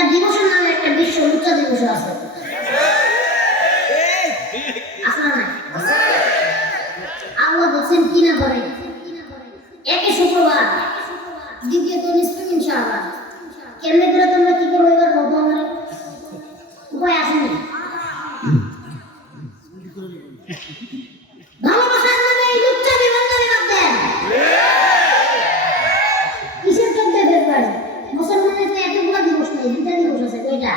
একটা দিবসের নামে একটা বিশ্ব লুচ্চা দিবস আছে আছে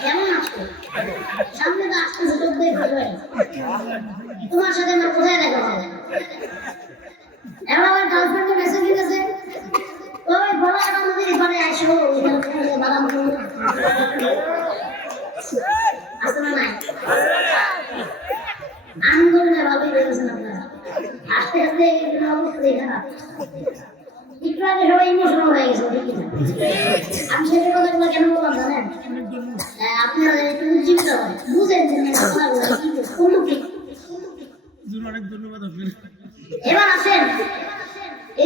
কেমন তোমার সাথে আমার কোথায় দেখা হবে এবার আমার গার্লফ্রেন্ডকে মেসেজ দিতেছে ওই বড় আমাদের এখানে আসো এখানে বাদাম আসে না নাই আন্দোলনে ভালোই রয়েছেন আপনারা আস্তে আস্তে এগুলো অবস্থা একটু আগে সবাই ইমোশনাল হয়ে গেছে আমি সেটা কথাগুলো কেন বললাম জানেন আহ, আপনারা একটু উজ্জীবিত হয় বুঝেন যে না, কথাগুলো কি কোন ঠিক অনেক ধন্যবাদ আপনার এবার আসেন এই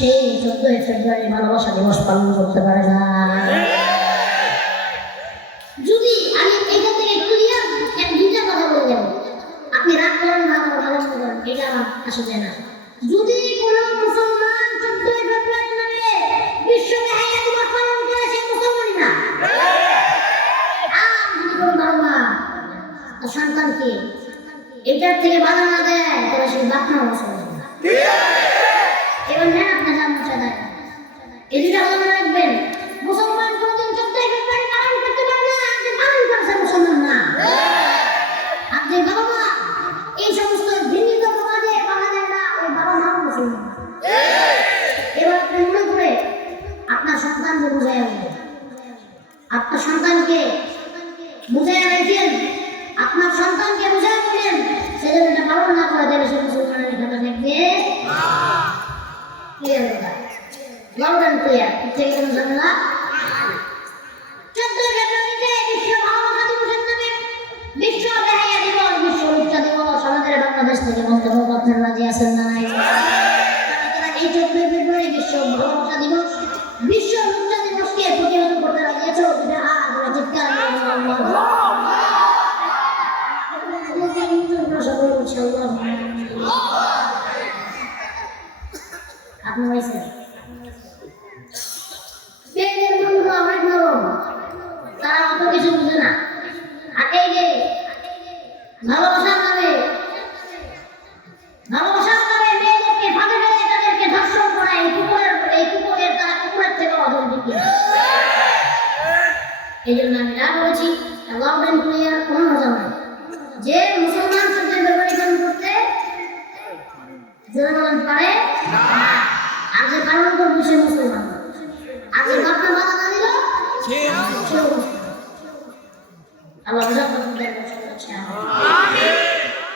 সেই চোদ্দই ফেব্রুয়ারি ভালোবাসা দিবস পালন করতে পারে না। যদি আমি এখান থেকে ক্লিয়ার এক দুইটা কথা বলে আপনি রাগ করেন না আমার ভালো মনে করেন এটা আমার আসলে না যদি কোনো মুসলমান চোদ্দই ফেব্রুয়ারি নামে বিশ্ব বেহায়া দিবস পালন করে সে মুসলমানই না। আর যদি কোনো বাবা সন্তানকে এটার থেকে বাধা না দেয় তাহলে সে বাপ মা মুসলমান না। এবার রাখবেন, মুসলমান ফেব্রুয়ারি পালন করতে পারে না পালন করছে মুসলমান না। বাবা এই সমস্ত দেয় না, ওই বাবা মুসলমান এবার আপনি মনে করে আপনার সন্তানকে বুঝাই বলবেন আপনার সন্তানকে বুঝাই রাখেন আপনার সন্তানকে বুঝাই বলেন সে যেন এটা পালন না। নাই ভালোবাসা অত কিছু বুঝে না। আগে ভালোবাসার নামে ভালোবাসার নামে মেয়েদেরকে ফাঁদে ফেলে তাদেরকে ধর্ষণ করা এই কুকুরের এই কুকুরের তারা কুকুরের থেকে অদল দিকে এই জন্য আমি রাগ বলেছি অ্যান্ড ক্লিয়ার কোনো মজা নাই যে মুসলমান শব্দের পালন করতে জোরে পারে? আর যে পালন করবে সে মুসলমান। আর যে না